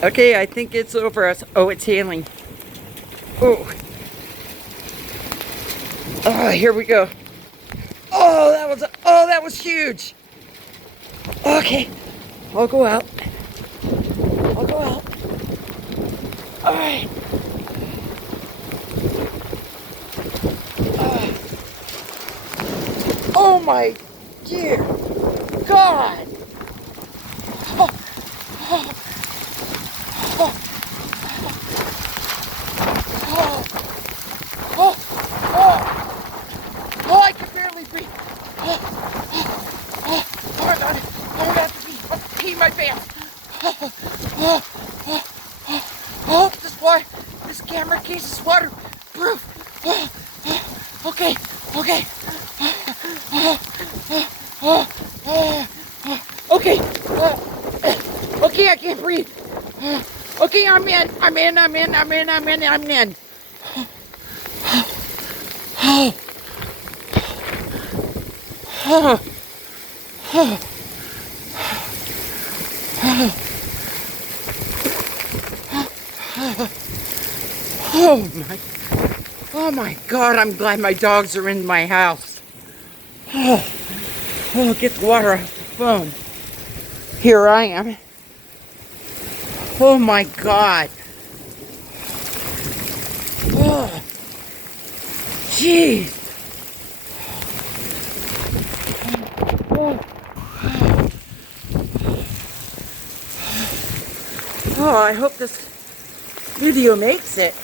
Okay, I think it's over us. Oh, it's healing. Oh. Oh, here we go. Oh, that was huge. Okay, I'll go out. I'll go out. All right. Oh my dear God. Oh, oh, oh, oh, oh, oh, oh, I can barely breathe. Oh, oh, oh, oh, I'm about to pee my pants. Oh, oh, oh, oh, oh, this camera case is waterproof. Oh, oh, okay, okay. Oh, oh, oh, oh, oh, okay. Okay, I can't breathe. Okay, I'm in. I'm in. Oh, oh, oh, oh my God, I'm glad my dogs are in my house. Oh, oh, get the water off the phone. Here I am. Oh my God. Oh, gee. Oh. Oh, I hope this video makes it.